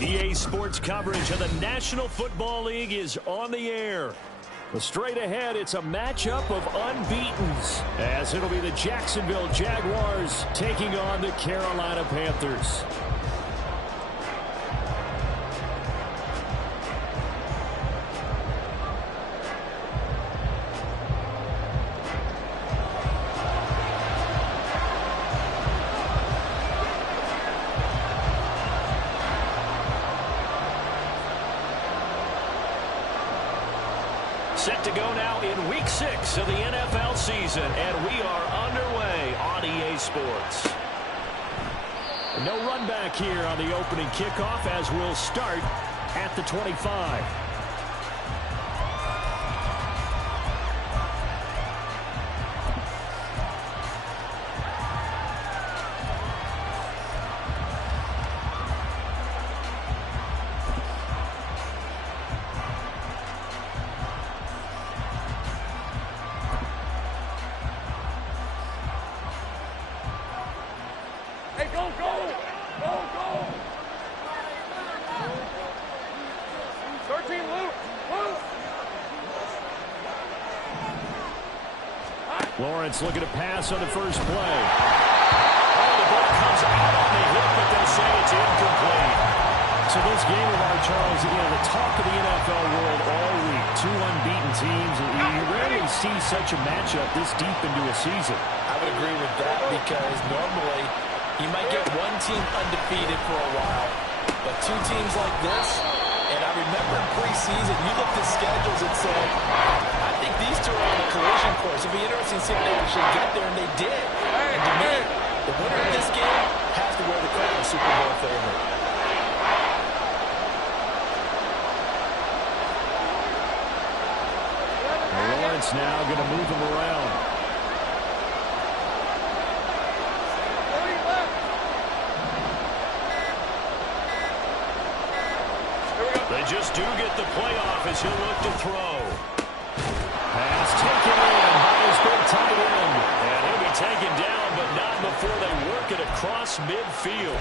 EA Sports coverage of the National Football League is on the air. But straight ahead, it's a matchup of unbeatens, as it'll be the Jacksonville Jaguars taking on the Carolina Panthers. Set to go now in Week 6 of the NFL season, and we are underway on EA Sports. No run back here on the opening kickoff, as we'll start at the 25. Lawrence looking to pass on the first play. Oh, the ball comes out on the hip, but they say it's incomplete. So this game of our Charles, the talk of the NFL world all week. Two unbeaten teams. You rarely see such a matchup this deep into a season. I would agree with that, because normally you might get one team undefeated for a while, but two teams like this, and I remember in preseason, you looked at schedules and said, I think these two are on a collision course. It'll be interesting to see if they actually get there, and they did. And to me, the winner of this game has to wear the crown Super Bowl favorite. Lawrence now going to move him around. They just do get the playoff as he'll look to throw. Pass taken in by his big tight end. And he'll be taken down, but not before they work it across midfield.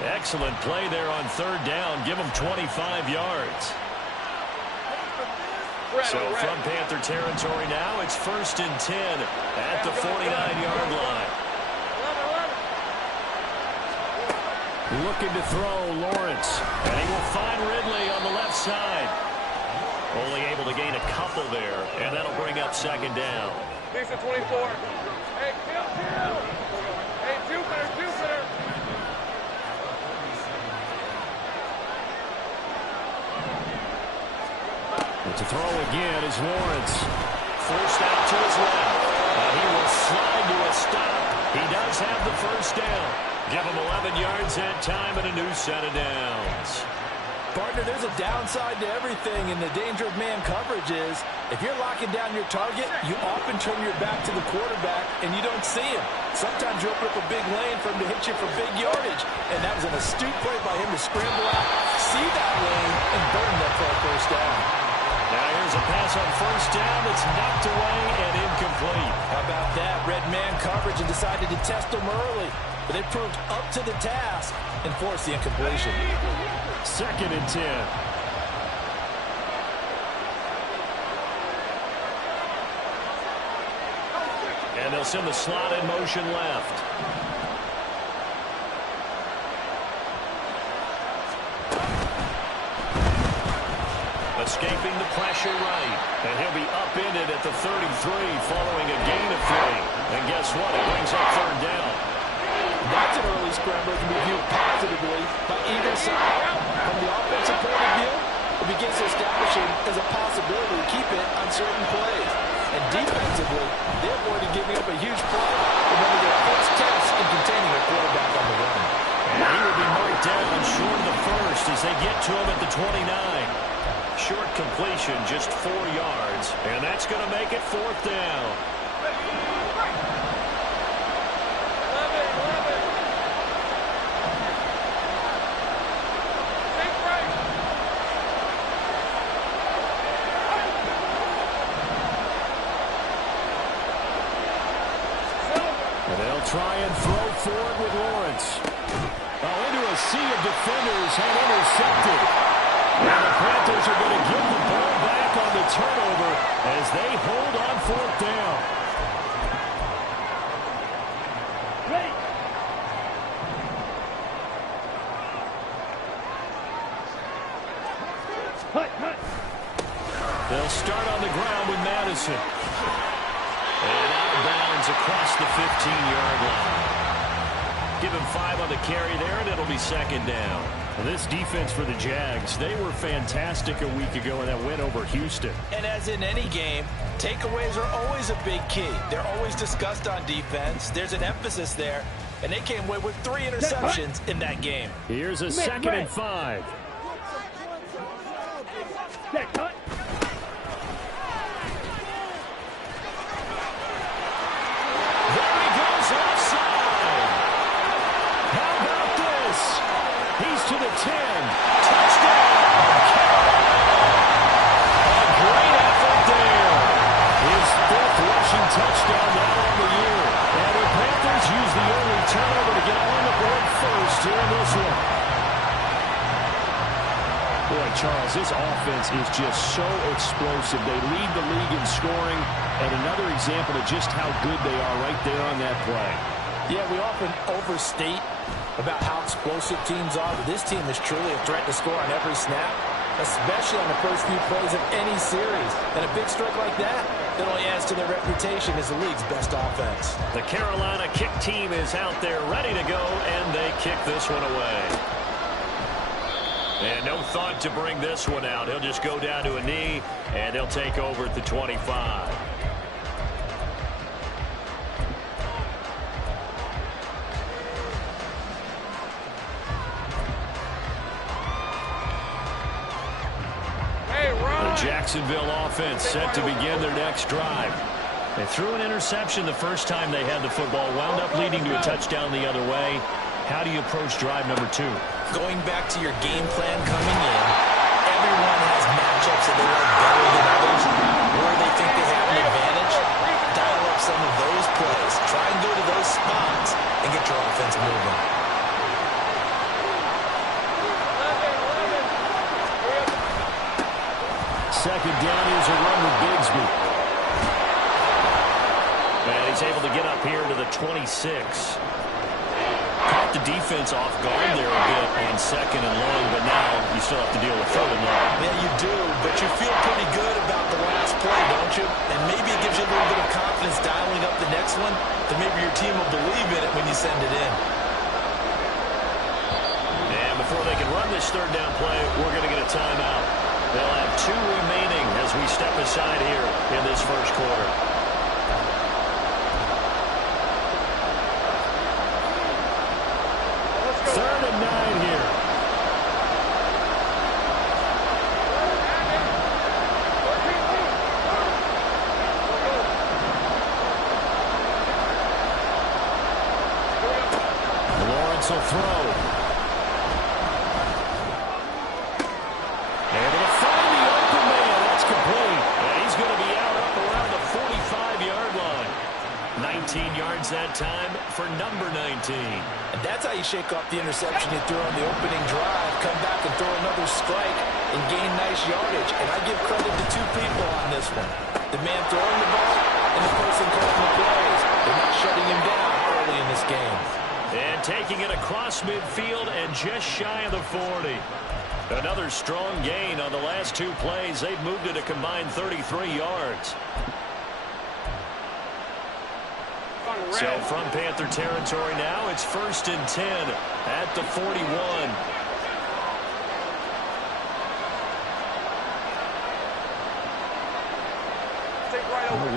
Excellent play there on third down. Give him 25 yards. So from Panther territory now, it's 1st and 10 at the 49-yard line. Looking to throw, Lawrence. And he will find Ridley on the left side. Only able to gain a couple there, and that'll bring up 2nd down. Decent 24. Hey, kill. Hey, Jupiter. To throw again is Lawrence. Forced out to his left. He will slide to a stop. He does have the 1st down. Give him 11 yards that time and a new set of downs. Partner, there's a downside to everything, and the danger of man coverage is if you're locking down your target, you often turn your back to the quarterback and you don't see him. Sometimes you open up a big lane for him to hit you for big yardage, and that was an astute play by him to scramble out, see that lane, and burn that for a 1st down. Now here's a pass on 1st down that's knocked away and incomplete. How about that? Red man coverage and decided to test him early, but they proved up to the task and forced the incompletion. 2nd and 10. And they'll send the slot in motion left. Escaping the pressure right. And he'll be upended at the 33 following a gain of 3. And guess what? It brings up 3rd down. That's an early scramble that can be viewed positively by either side. From the offensive point of view, it begins to establish it as a possibility to keep it on certain plays. And defensively, they avoided giving up a huge play and one of their first tests in containing a quarterback on the run. And he will be marked down short of the 1st as they get to him at the 29. Short completion, just 4 yards. And that's going to make it 4th down. And they'll try and throw forward with Lawrence. Into a sea of defenders had intercepted. And the Panthers are going to give the ball back on the turnover as they hold on fourth down. Ready. They'll start on the ground with Madison. And out of bounds across the 15-yard line. Give him 5 on the carry there, and it'll be second down. Well, this defense for the Jags, they were fantastic a week ago in that win over Houston. And as in any game, takeaways are always a big key. They're always discussed on defense. There's an emphasis there, and they came away with 3 interceptions in that game. Here's a second and 5. Cut. There he goes offside. How about this? He's to the 10. Touchdown, Carolina. A great effort there. His 5th rushing touchdown now on the year. And the Panthers use the early turnover to get on the board first here in this one. Boy, Charles, this offense is just so explosive. They lead the league in scoring, and another example of just how good they are right there on that play. Yeah, we often overstate about how explosive teams are, but this team is truly a threat to score on every snap, especially on the first few plays of any series. And a big strike like that, it only adds to their reputation as the league's best offense. The Carolina kick team is out there ready to go, and they kick this one away. And no thought to bring this one out. He'll just go down to a knee, and he'll take over at the 25. Hey, run. The Jacksonville offense set to begin their next drive. They threw an interception the first time they had the football, wound up leading to a touchdown the other way. How do you approach drive number 2? Going back to your game plan coming in, everyone has matchups that they like better than others, where they think they have an advantage. Dial up some of those plays. Try and go to those spots and get your offense moving. 2nd down, here's a run with Bigsby. And he's able to get up here to the 26. Caught the defense off guard there a bit on 2nd and long, but now you still have to deal with 3rd and long. Yeah, you do, but you feel pretty good about the last play, don't you? And maybe it gives you a little bit of confidence dialing up the next one, that maybe your team will believe in it when you send it in. And before they can run this 3rd down play, we're going to get a timeout. They'll have 2 remaining as we step aside here in this first quarter. Third and 9 here. Lawrence will throw. Able to find the open man. That's complete. And he's going to be out up around the 45-yard line. 19 yards that time for number 19. And that's how you shake off the interception you threw on the opening drive, come back and throw another strike and gain nice yardage. And I give credit to 2 people on this one. The man throwing the ball and the person calling the plays. They're not shutting him down early in this game. And taking it across midfield and just shy of the 40. Another strong gain on the last 2 plays. They've moved it a combined 33 yards. So from Panther territory now, it's 1st and 10 at the 41.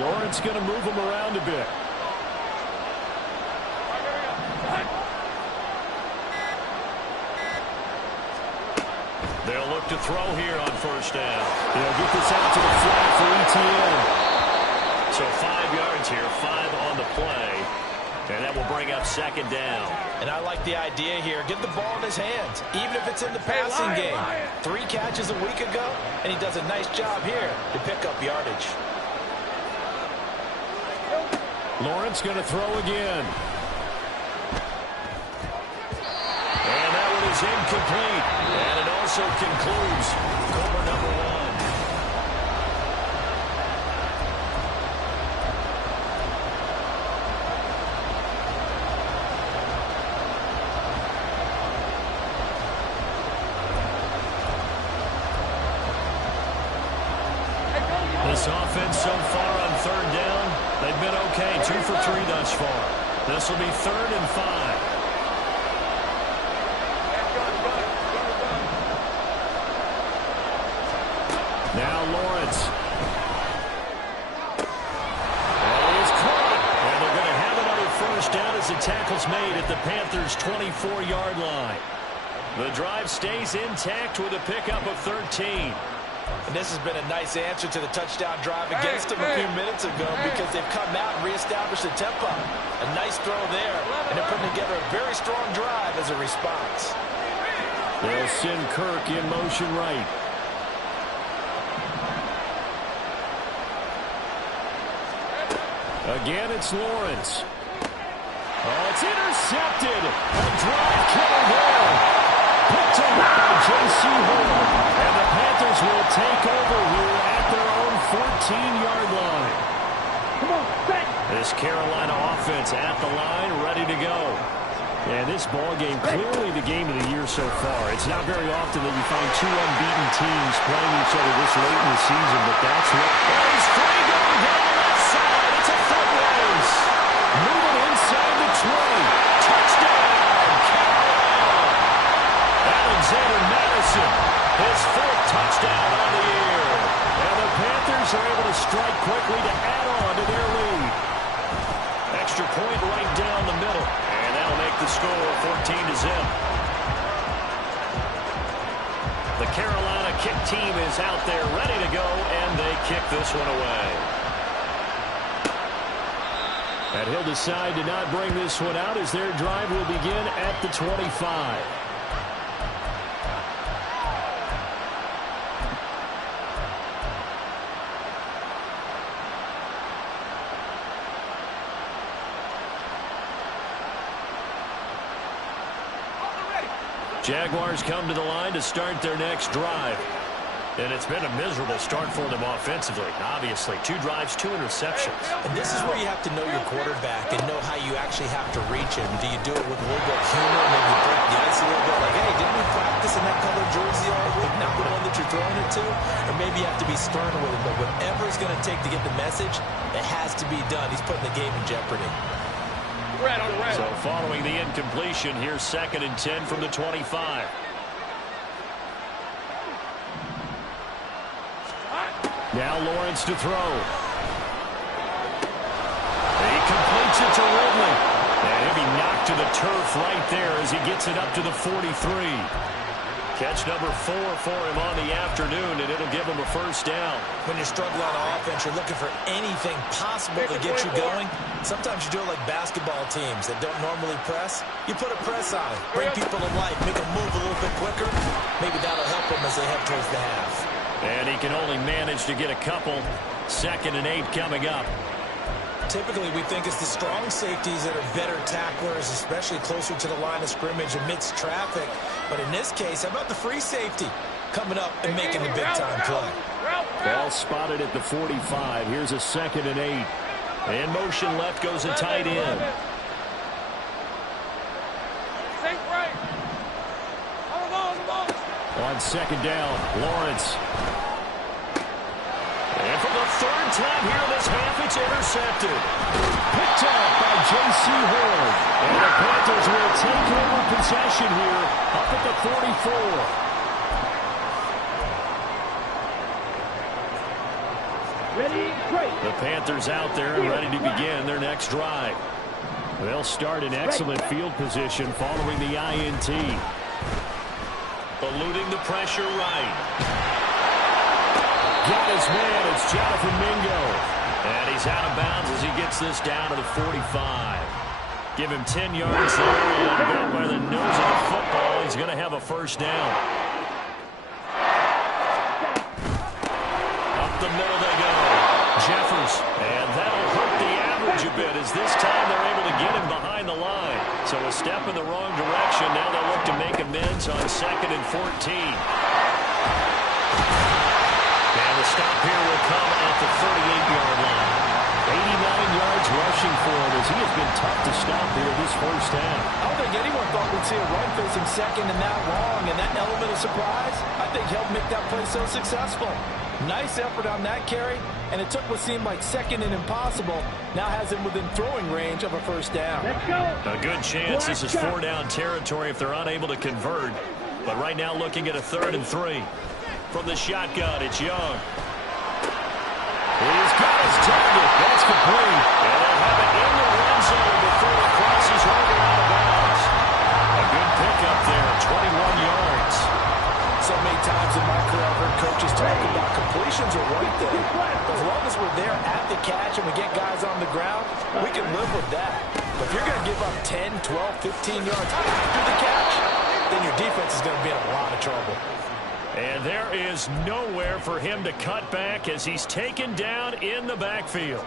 Lawrence going to move him around a bit. They'll look to throw here on 1st down. They'll get this out to the flat for ETN. So 5 yards here, 5 on the play. And that will bring up 2nd down. And I like the idea here. Get the ball in his hands, even if it's in the passing game. 3 catches a week ago, and he does a nice job here to pick up yardage. Lawrence going to throw again. And that one is incomplete. And it also concludes quarter number 1. This offense so far on third down, they've been okay. 2 for 3 thus far. This will be 3rd and 5. Now Lawrence. And he's caught. And they're going to have another first down as the tackle's made at the Panthers' 24-yard line. The drive stays intact with a pickup of 13. And this has been a nice answer to the touchdown drive against them a few minutes ago because they've come out and reestablished the tempo. A nice throw there, and they're putting together a very strong drive as a response. They'll send Kirk in motion right. Again, it's Lawrence. Oh, it's intercepted. A drive killer there. Picked up by J.C. Horn. And the Panthers will take over here at their own 14-yard line. Come on, set. This Carolina offense at the line, ready to go. And this ball game, clearly the game of the year so far. It's not very often that you find 2 unbeaten teams playing each other this late in the season, but that's what... Oh, he's free going down the left side. It's a foot race. Moving inside the 20. Touchdown, Carolina. Alexander Madison, his 4th touchdown on the year. And the Panthers are able to strike quickly to add on to their lead. Extra point right down the middle. And that'll make the score 14-0. The Carolina kick team is out there ready to go, and they kick this one away. And he'll decide to not bring this one out as their drive will begin at the 25. Jaguars come to the line to start their next drive. And it's been a miserable start for them offensively. Obviously, 2 drives, 2 interceptions. And this is where you have to know your quarterback and know how you actually have to reach him. Do you do it with a little bit of humor, maybe break the ice a little bit, like, hey, didn't we practice in that color jersey all week, not the one that you're throwing it to? Or maybe you have to be stern with him, but whatever it's going to take to get the message, it has to be done. He's putting the game in jeopardy. Red on red. So following the incompletion, here's 2nd and 10 from the 25. Now Lawrence to throw. He completes it to Ridley. And he'll be knocked to the turf right there as he gets it up to the 43. Catch number 4 for him on the afternoon, and it'll give him a first down. When you're struggling on offense, you're looking for anything possible to get you going. Sometimes you do it like basketball teams that don't normally press. You put a press on it, bring people to life, make them move a little bit quicker. Maybe that'll help them as they head towards the half. And he can only manage to get a couple. 2nd and 8 coming up. Typically, we think it's the strong safeties that are better tacklers, especially closer to the line of scrimmage amidst traffic. But in this case, how about the free safety coming up and making the big-time play? Ball spotted at the 45. Here's a 2nd and 8. And motion left goes a tight end. On 2nd down, Lawrence. And for the 3rd time here this half, it's intercepted. Picked up by J.C. Horn. And the Panthers will take over possession here up at the 44. Ready, great. The Panthers out there and ready to begin their next drive. They'll start in excellent field position following the INT. Eluding the pressure right. Got his man. It's Jonathan Mingo. And he's out of bounds as he gets this down to the 45. Give him 10 yards there, and back by the nose of the football, he's going to have a first down. Up the middle they go. Jeffers, and that'll hurt the average edge a bit as this time they're able to get him behind the line. So a step in the wrong direction. Now they'll look to make amends on 2nd and 14. And the stop here will come at the 38-yard line. 89 yards rushing for him as he has been tough to stop here this first half. I don't think anyone thought we'd see a run facing second and that long, and that element of surprise, I think, helped make that play so successful. Nice effort on that carry, and it took what seemed like second and impossible, now has him within throwing range of a first down. Let's go. A good chance this is 4-down territory if they're unable to convert. But right now looking at a 3rd and 3. From the shotgun, it's Young. He's got his target. That's complete. And they'll have it in the red zone before it crosses over out of bounds. A good pickup there, 21 yards. So many times in my career I've heard coaches talk about completions are right there. As long as we're there at the catch and we get guys on the ground, we can live with that. But if you're going to give up 10, 12, 15 yards after the catch, then your defense is going to be in a lot of trouble. And there is nowhere for him to cut back as he's taken down in the backfield.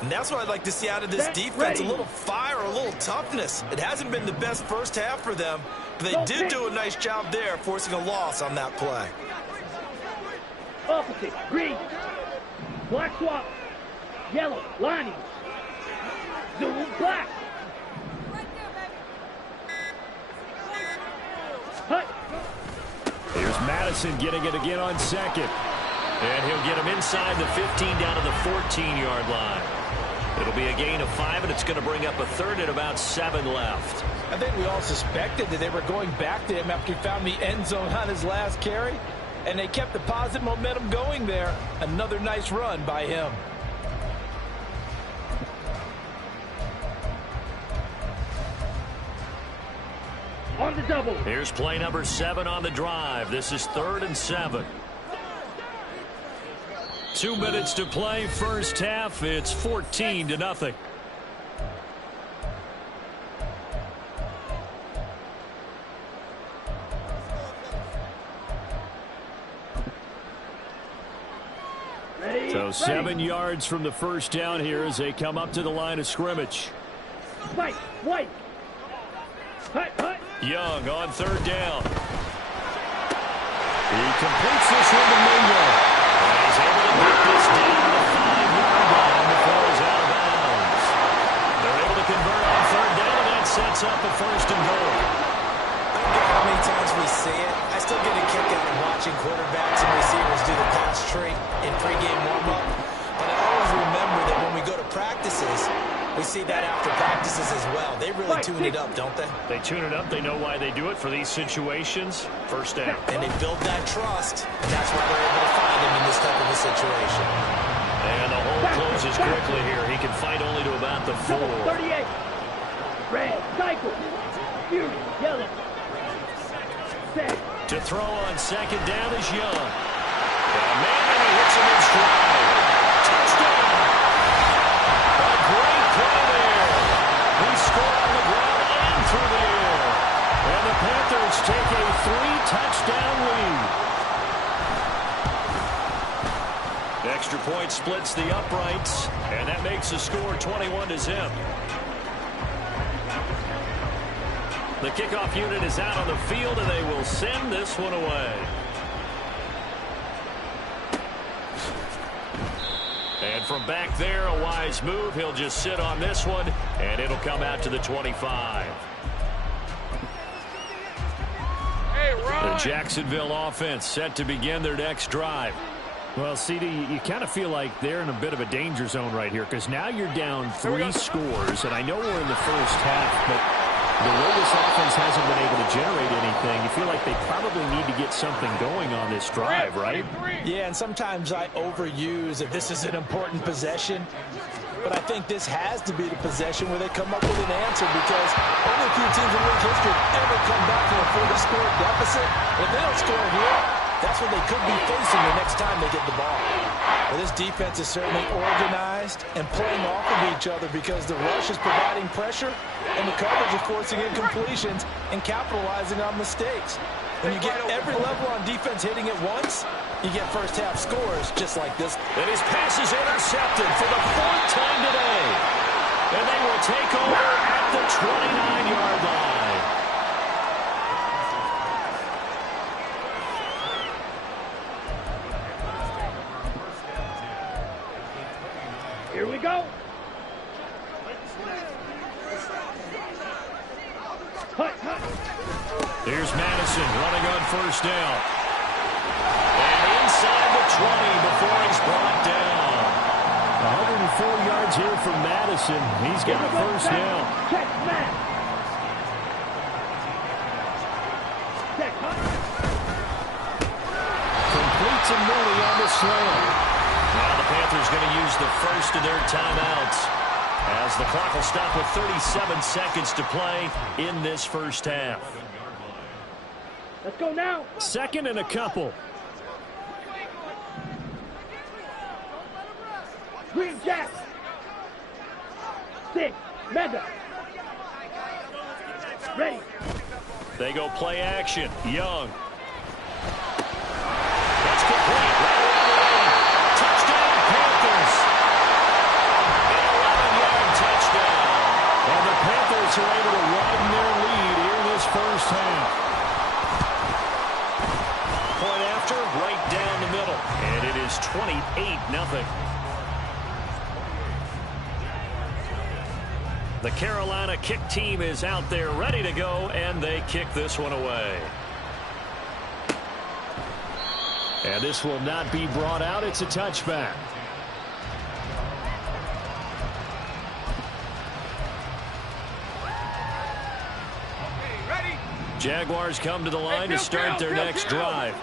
And that's what I'd like to see out of this defense, a little fire, a little toughness. It hasn't been the best first half for them, but they did do a nice job there, forcing a loss on that play. Opposite. Green. Black swap. Yellow. Lining. Zoom. Black. Hut. Here's Madison getting it again on 2nd. And he'll get him inside the 15 down to the 14-yard line. It'll be a gain of 5, and it's going to bring up a 3rd and about 7 left. I think we all suspected that they were going back to him after he found the end zone on his last carry, and they kept the positive momentum going there. Another nice run by him. On the double. Here's play number 7 on the drive. This is 3rd and 7. 2 minutes to play first half. It's 14-0. So 7 yards from the first down here as they come up to the line of scrimmage. White. White. Hut. Hut. Young on 3rd down. He completes this one to Mingo. And he's able to get this down to the 5-yard line before he's out of bounds. They're able to convert on 3rd down, and that sets up a 1st and goal. I don't care how many times we see it. I still get a kick out of watching quarterbacks and receivers do the pass tree in pregame warm-up. But I always remember that when we go to practices, we see that after practices as well. They really tune it up, don't they? They tune it up. They know why they do it for these situations. First down. And they build that trust, and that's why they're able to find him in this type of a situation. And the hole closes quickly here. He can fight only to about the 4. 38. Red. Cycle. Fury. Yellow. Set. To throw on 2nd down is Young. And man, he hits him in stride. Touchdown. A great play there. He scored on the ground and through the air. And the Panthers take a 3-touchdown lead. Extra point splits the uprights, and that makes the score 21-0. The kickoff unit is out on the field, and they will send this one away. And from back there, a wise move. He'll just sit on this one, and it'll come out to the 25. The Jacksonville offense set to begin their next drive. Well, CD, you kind of feel like they're in a bit of a danger zone right here because now you're down 3 scores, and I know we're in the first half, but the way this offense hasn't been able to generate anything, you feel like they probably need to get something going on this drive, right? Yeah, and sometimes I overuse if this is an important possession. But I think this has to be the possession where they come up with an answer because only a few teams in league history have ever come back from a 40-score deficit. And if they don't score here, that's what they could be facing the next time they get the ball. Well, this defense is certainly organized and playing off of each other because the rush is providing pressure and the coverage is forcing incompletions and capitalizing on mistakes. When you get every level on defense hitting at once, you get first-half scores just like this. And his pass is intercepted for the 4th time today. And they will take over at the 29-yard line. Here we go. Hut, hut. Here's Madison running on first down. And inside the 20 before he's brought down. 104 yards here for Madison. He's got a first down. Check, Matt. Check, hut. Complete to Mooney on the slam. Now the Panthers going to use the first of their timeouts, as the clock will stop with 37 seconds to play in this first half. Let's go now. Second and a couple. Green Jack. 6. Mega. Ready. They go play action. Young. That's complete. Right around the lane. Touchdown, Panthers. An 11-yard touchdown. And the Panthers are able to widen their lead here in this first half. Point after, right down the middle. And it is 28-0. The Carolina kick team is out there ready to go, and they kick this one away. And this will not be brought out. It's a touchback. Jaguars come to the line to start their next drive.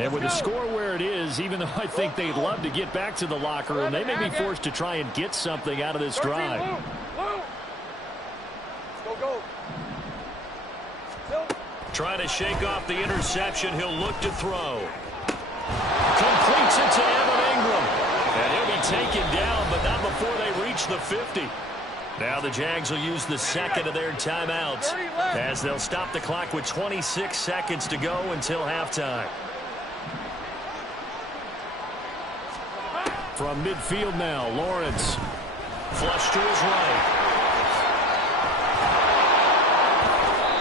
And with the score where it is, even though I think they'd love to get back to the locker room, they may be forced to try and get something out of this drive. Trying to shake off the interception. He'll look to throw. Completes it to Evan Ingram. And he'll be taken down, but not before they reach the 50. Now the Jags will use the second of their timeouts, as they'll stop the clock with 26 seconds to go until halftime. From midfield now, Lawrence. Flush to his right.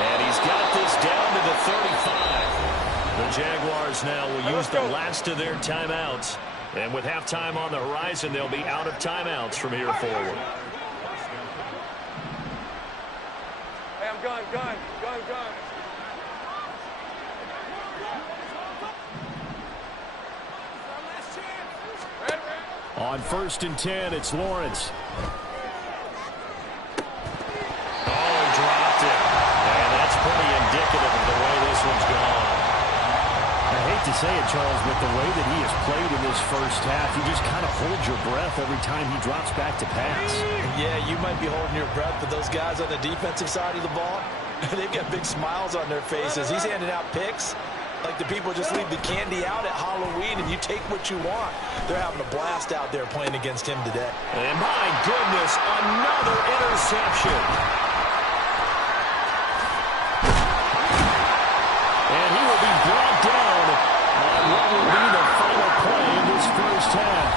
And he's got this down to the 35. The Jaguars now will use the last of their timeouts. And with halftime on the horizon, they'll be out of timeouts from here forward. Hey, I'm gun. On 1st and 10, it's Lawrence. Oh, he dropped it. And that's pretty indicative of the way this one's gone. I hate to say it, Charles, but the way that he has played in this first half, you just kind of hold your breath every time he drops back to pass. Yeah, you might be holding your breath, but those guys on the defensive side of the ball, they've got big smiles on their faces. He's handing out picks like the people just leave the candy out at Halloween and you take what you want. They're having a blast out there playing against him today. And my goodness, another interception. And he will be brought down on what will be the final play in this first half.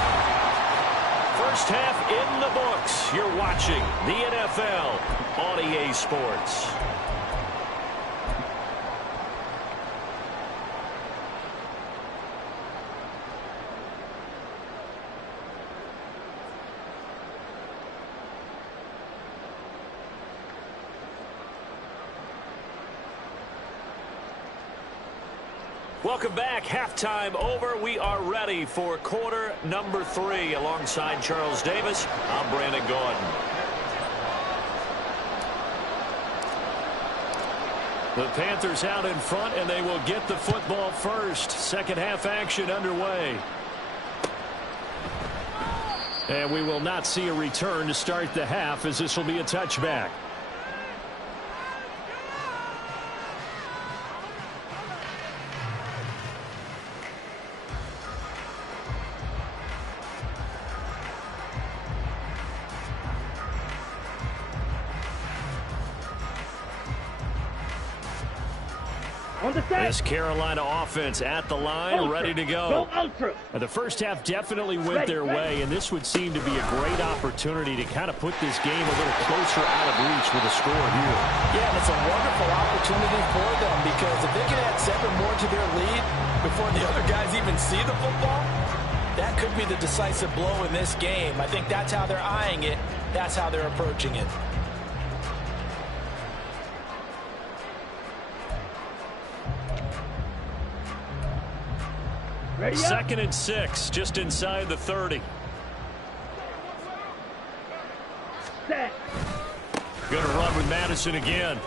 First half in the books. You're watching the NFL on EA Sports. Welcome back. Halftime over. We are ready for quarter number 3. Alongside Charles Davis, I'm Brandon Gaudin. The Panthers out in front, and they will get the football first. Second half action underway. And we will not see a return to start the half, as this will be a touchback. On the set. This Carolina offense at the line, Ultra. ready to Go go. ultra. The first half definitely went their way, and this would seem to be a great opportunity to kind of put this game a little closer out of reach with a score here. Yeah, and it's a wonderful opportunity for them because if they can add 7 more to their lead before the other guys even see the football, that could be the decisive blow in this game. I think that's how they're eyeing it. That's how they're approaching it. Ready up. 2nd and 6, just inside the 30. Set. Going to run with Madison again.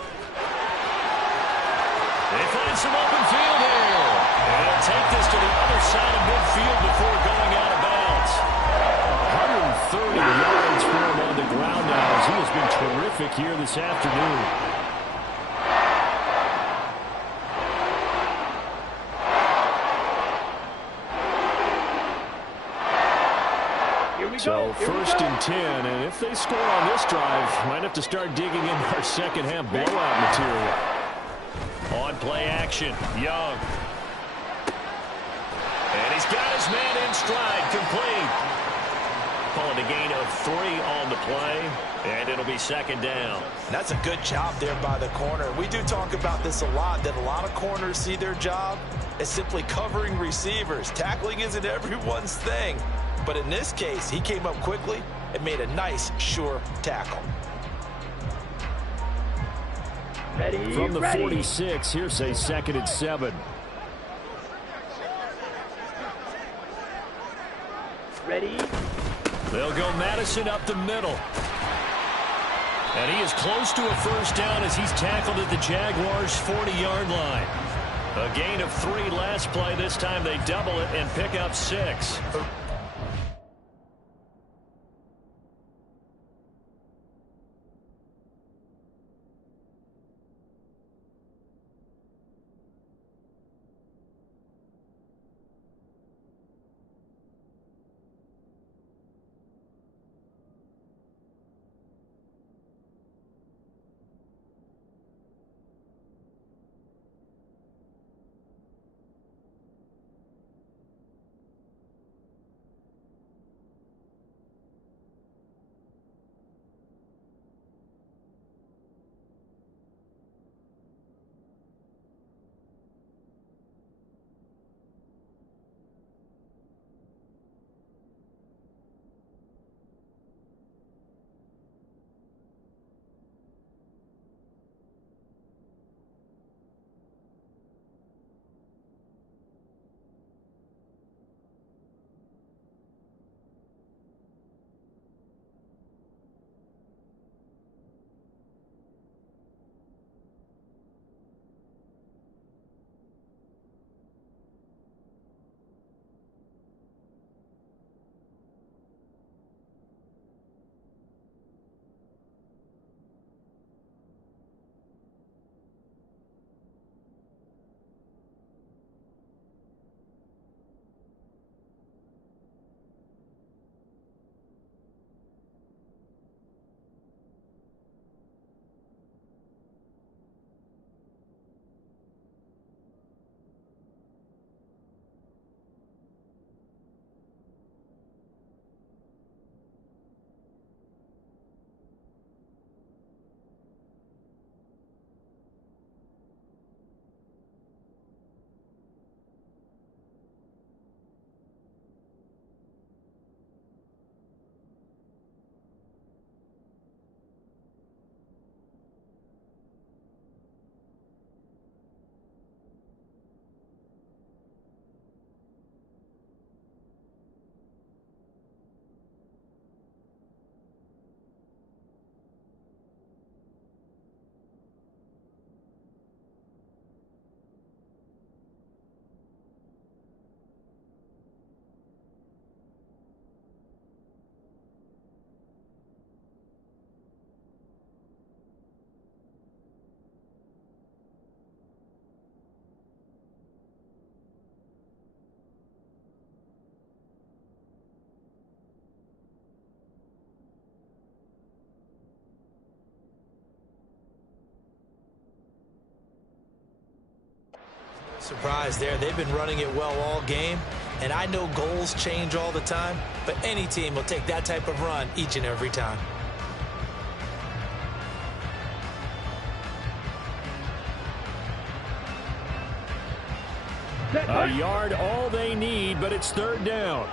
They find some open field here. And they'll take this to the other side of midfield before going out of bounds. 130 yards for him on the ground now as he has been terrific here this afternoon. So 1st and 10, and if they score on this drive, might have to start digging in our second half blowout material. On play action, Young. And he's got his man in stride, complete. Calling a gain of 3 on the play, and it'll be 2nd down. And that's a good job there by the corner. We do talk about this a lot, that a lot of corners see their job as simply covering receivers. Tackling isn't everyone's thing. But in this case, he came up quickly and made a nice, sure tackle. Ready. From the ready. 46, here's a 2nd and 7. Ready. They'll go Madison up the middle. And he is close to a 1st down as he's tackled at the Jaguars' 40-yard line. A gain of 3 last play. This time they double it and pick up 6. surprise there. They've been running it well all game, and I know goals change all the time, but any team will take that type of run each and every time. A yard, all they need, but it's third down.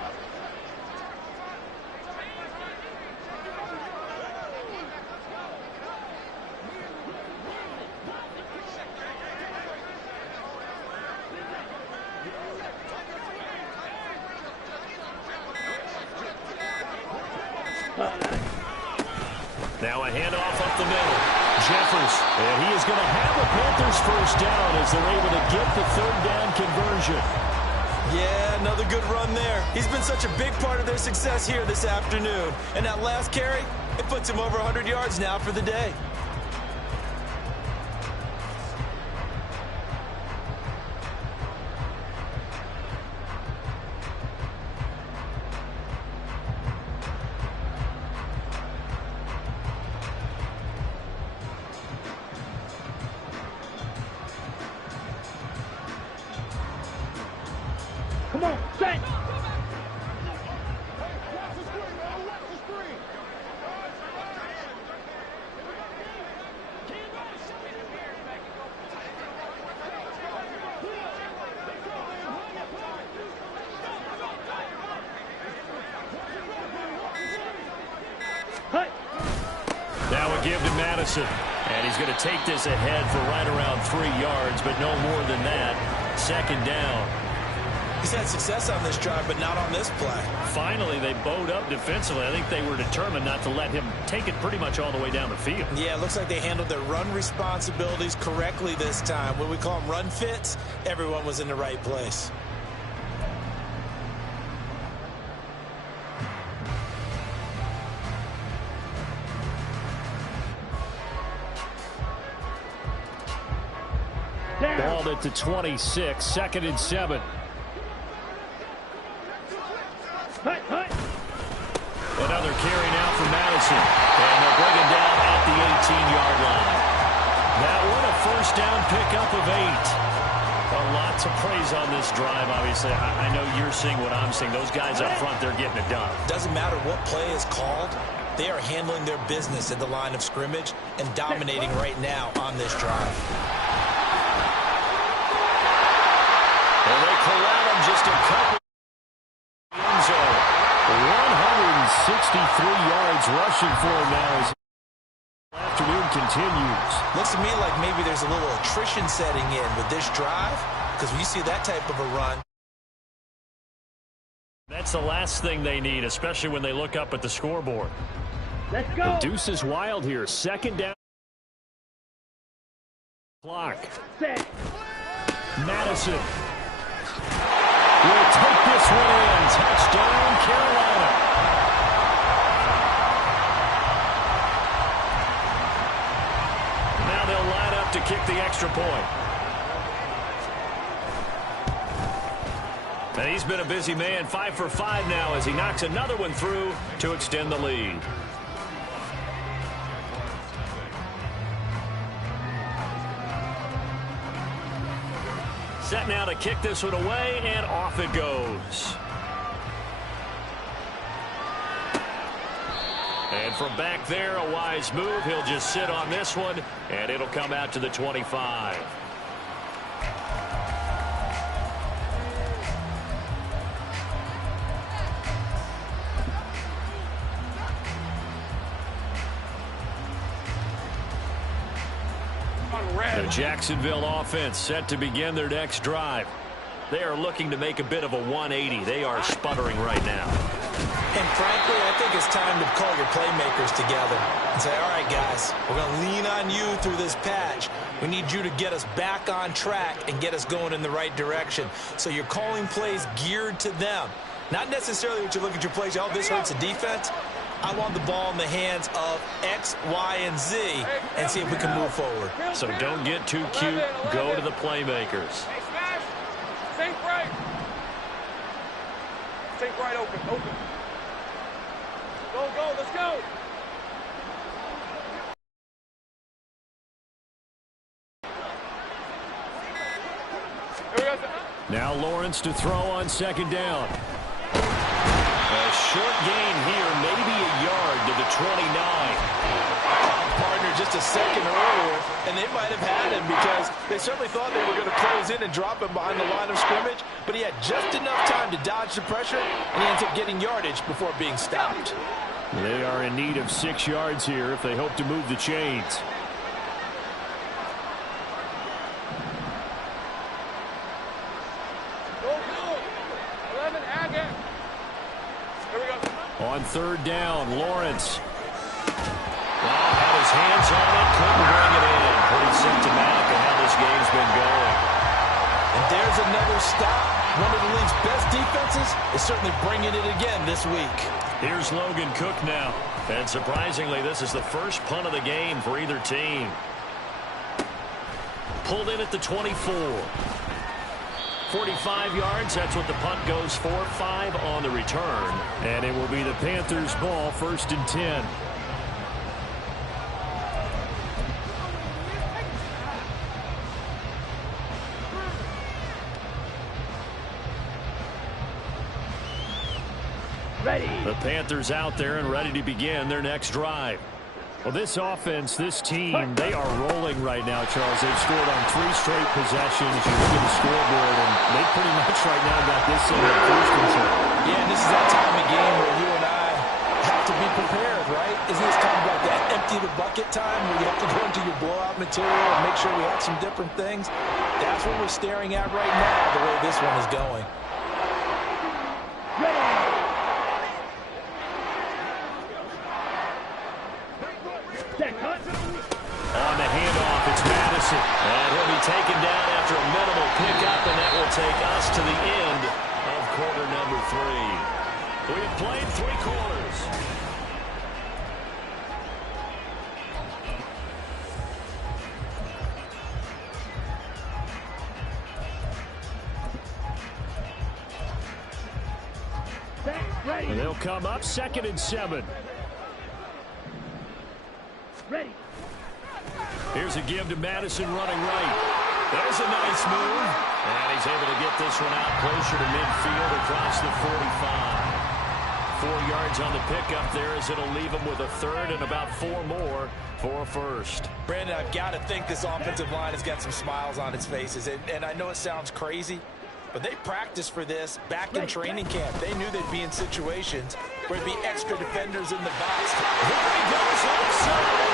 Now a handoff up the middle. Jeffers, and he is going to have a Panthers first down as they're able to get the third down conversion. Yeah, another good run there. He's been such a big part of their success here this afternoon. And that last carry, it puts him over 100 yards now for the day. Come on, set. Now a give to Madison. And he's going to take this ahead for right around 3 yards, but no more than that. Second down. He's had success on this drive, but not on this play. Finally, they bowed up defensively. I think they were determined not to let him take it pretty much all the way down the field. Yeah, it looks like they handled their run responsibilities correctly this time. When we call them run fits, everyone was in the right place. Balled at the 26, 2nd and 7. Another carry now for Madison. And they'll bring him down at the 18-yard line. That one a first down pickup of 8. Lots of praise on this drive, obviously. I know you're seeing what I'm seeing. Those guys up front, they're getting it done. Doesn't matter what play is called. They are handling their business at the line of scrimmage and dominating right now on this drive. And they corral him just a couple. End zone. 163 yards rushing for him now as the afternoon continues. Looks to me like maybe there's a little attrition setting in with this drive, because when you see that type of a run. That's the last thing they need, especially when they look up at the scoreboard. Let's go. The deuce is wild here. Second down. Clock. Set. Madison will take this one in. Touchdown, Carolina. Now they'll line up to kick the extra point. And he's been a busy man, 5 for 5 now as he knocks another one through to extend the lead. Set now to kick this one away, and off it goes. And from back there, a wise move. He'll just sit on this one, and it'll come out to the 25. The Jacksonville offense set to begin their next drive. They are looking to make a bit of a 180. They are sputtering right now. And frankly, I think it's time to call your playmakers together and say, all right, guys, we're going to lean on you through this patch. We need you to get us back on track and get us going in the right direction. So you're calling plays geared to them. Not necessarily what you look at your plays, oh, this hurts the defense. I want the ball in the hands of X, Y, and Z and see if we can move forward. So don't get too cute. Go to the playmakers. Hey, smash. Think right. Think right, open. Go, let's go. Here we go, Now Lawrence to throw on second down. A short gain here, maybe a yard to the 29. Partner just a second earlier, and they might have had him because they certainly thought they were going to close in and drop him behind the line of scrimmage, but he had just enough time to dodge the pressure, and he ends up getting yardage before being stopped. They are in need of 6 yards here if they hope to move the chains. On third down, Lawrence. Had his hands on it, couldn't bring it in. Pretty symptomatic of how this game's been going. And there's another stop. One of the league's best defenses is certainly bringing it again this week. Here's Logan Cook now. And surprisingly, this is the first punt of the game for either team. Pulled in at the 24. 45 yards, that's what the punt goes for. 5 on the return. And it will be the Panthers' ball, 1st and 10. Ready. The Panthers out there and ready to begin their next drive. Well, this offense, this team, they are rolling right now, Charles. They've scored on 3 straight possessions. You look at the scoreboard, and they pretty much right now got this in their cruise control. Yeah, and this is that time of game where you and I have to be prepared, right? Isn't this kind of like that empty the bucket time where you have to go into your blowout material and make sure we have some different things? That's what we're staring at right now, the way this one is going. On the handoff, it's Madison. And he'll be taken down after a minimal pickup, and that will take us to the end of quarter number 3. We've played 3 quarters. And they'll come up 2nd and 7. Ready. Here's a give to Madison running right. There's a nice move. And he's able to get this one out closer to midfield across the 45. 4 yards on the pickup there as it'll leave him with a 3rd and about 4 more for a 1st. Brandon, I've got to think this offensive line has got some smiles on its faces. And I know it sounds crazy, but they practiced for this back in training camp. They knew they'd be in situations where there'd be extra defenders in the box. Here he goes outside.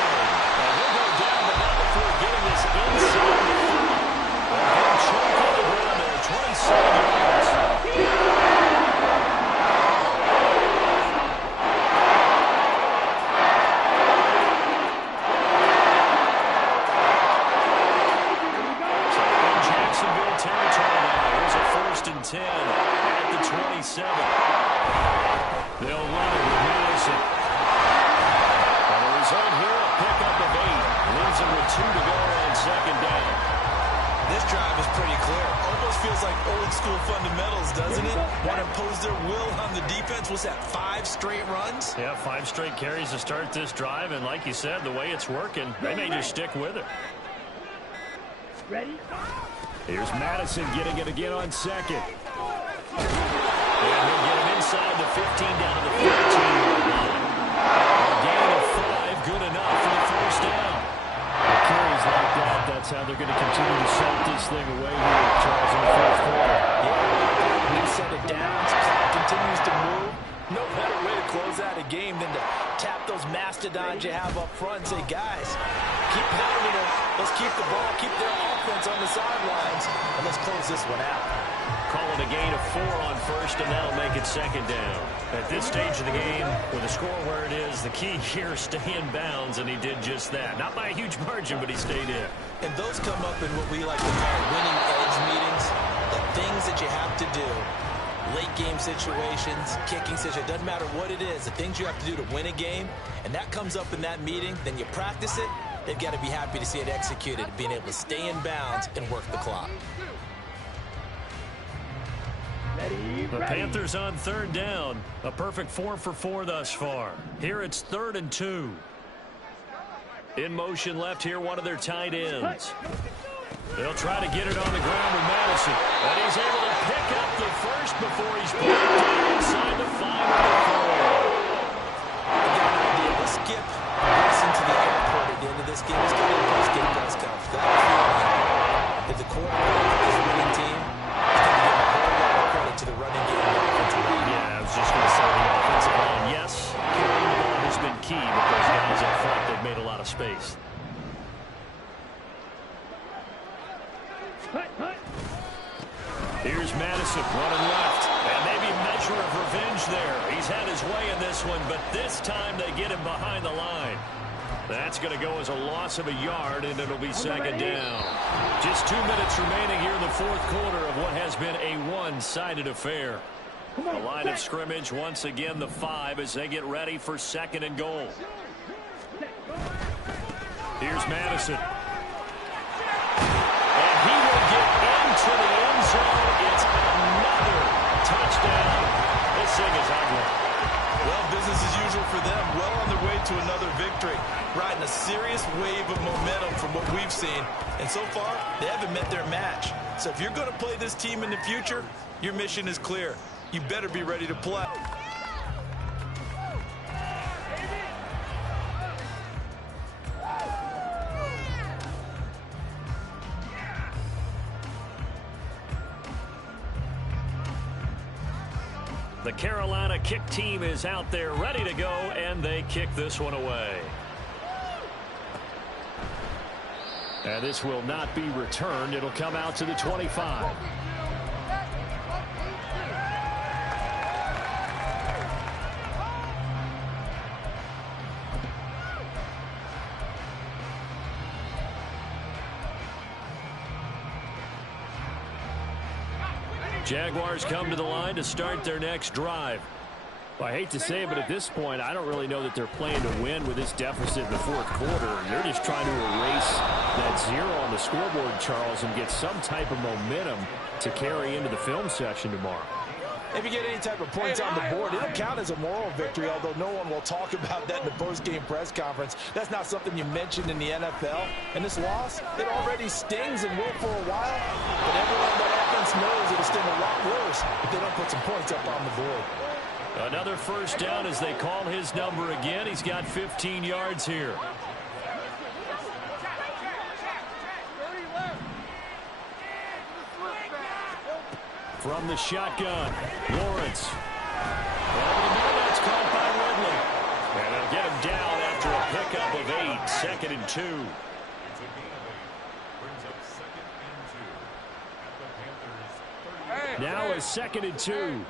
And he'll go down, but not before getting this inside the 30. Again, choke on the ground there, 27 yards. So in Jacksonville territory now, here's a 1st and 10 at the 27. They'll run it with Madison. And the result here, a pickup of 8. Leaves him with 2 to go on 2nd down. This drive is pretty clear. Almost feels like old school fundamentals, doesn't it? Want to impose their will on the defense. Was that 5 straight runs? Yeah, 5 straight carries to start this drive, and like you said, the way it's working, they may just stick with it. Ready. Here's Madison getting it again on 2nd. And he'll get him inside the 15 down to the 14-yard line. A gain of 5, good enough for the 1st down. With carries like that, that's how they're going to continue to salt this thing away here, Charles, in the 1st quarter. Yeah, we set it down. Clock continues to move. No better way to close out a game than to tap those mastodons you have up front and say, guys, keep pounding them. Let's keep the ball, keep their offense on the sidelines, and let's close this one out. Call it a gain of 4 on 1st, and that'll make it 2nd down. At this stage of the game, with the score where it is, the key here is stay in bounds, and he did just that. Not by a huge margin, but he stayed in. And those come up in what we like to call winning edge meetings, the things that you have to do. Late game situations, kicking situations, doesn't matter what it is, the things you have to do to win a game, and that comes up in that meeting, then you practice it, they've got to be happy to see it executed, being able to stay in bounds and work the clock. The Panthers on 3rd down. A perfect 4 for 4 thus far. Here it's 3rd and 2. In motion left here, one of their tight ends. They'll try to get it on the ground with Madison. And he's able to pick up the first before he's put it down inside the 5 of the 4. I got an idea. Let's skip listen to the airport at the end of this game. Let's get into the post-game press conference. That feeling that the quarterback of this winning team is going to give a whole lot of credit to the running game and the offensive line. Yeah, I was just going to say the offensive line. Yes, carrying the ball has been key, but those guys up front, they've made a lot of space. Here's Madison running left. And maybe a measure of revenge there. He's had his way in this one, but this time they get him behind the line. That's going to go as a loss of a yard, and it'll be second down. Just 2 minutes remaining here in the fourth quarter of what has been a one-sided affair. The line of scrimmage, once again, the 5 as they get ready for second and goal. Here's Madison. And he will get into the end zone. It's another touchdown. This thing is ugly. Well, business as usual for them. Well on their way to another victory. Riding a serious wave of momentum from what we've seen. And so far, they haven't met their match. So if you're going to play this team in the future, your mission is clear. You better be ready to play. The Carolina kick team is out there ready to go, and they kick this one away. And this will not be returned. It'll come out to the 25. Jaguars come to the line to start their next drive. Well, I hate to say it, but at this point, I don't really know that they're playing to win with this deficit in the fourth quarter. They're just trying to erase that 0 on the scoreboard, Charles, and get some type of momentum to carry into the film session tomorrow. If you get any type of points on the board, it'll count as a moral victory, although no one will talk about that in the post-game press conference. That's not something you mentioned in the NFL. And this loss, it already stings and will for a while. But everyone on that offense knows it'll sting a lot worse if they don't put some points up on the board. Another first down as they call his number again. He's got 15 yards here. From the shotgun, Lawrence. Over the middle, that's caught by Ridley. And they'll get him down after a pickup of 8, second and 2. Now a second and 2.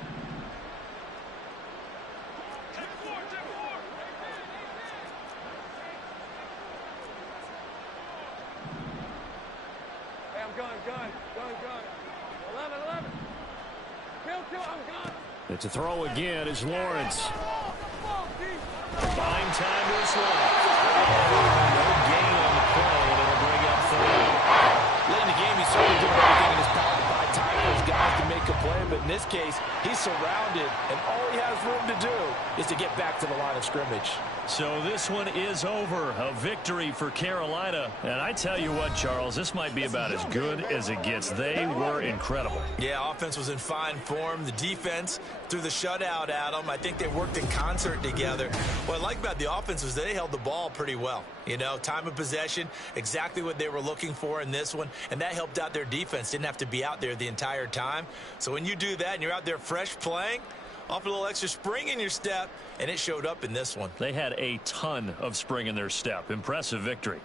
It's a throw again is Lawrence. Buying time to his left. No gain on the play, and it'll bring up 3. Late in the game, he's certainly doing everything in his power to buy time for his guys to make a play. But in this case, he's surrounded, and all he has room to do is to get back to the line of scrimmage. So this one is over. A victory for Carolina. And I tell you what, Charles, this might be about as good as it gets. They were incredible. Yeah, offense was in fine form. The defense threw the shutout at them. I think they worked in concert together. What I like about the offense was they held the ball pretty well. You know, time of possession, exactly what they were looking for in this one. And that helped out their defense. Didn't have to be out there the entire time. So when you do that and you're out there fresh playing, offer a little extra spring in your step, and it showed up in this one. They had a ton of spring in their step. Impressive victory.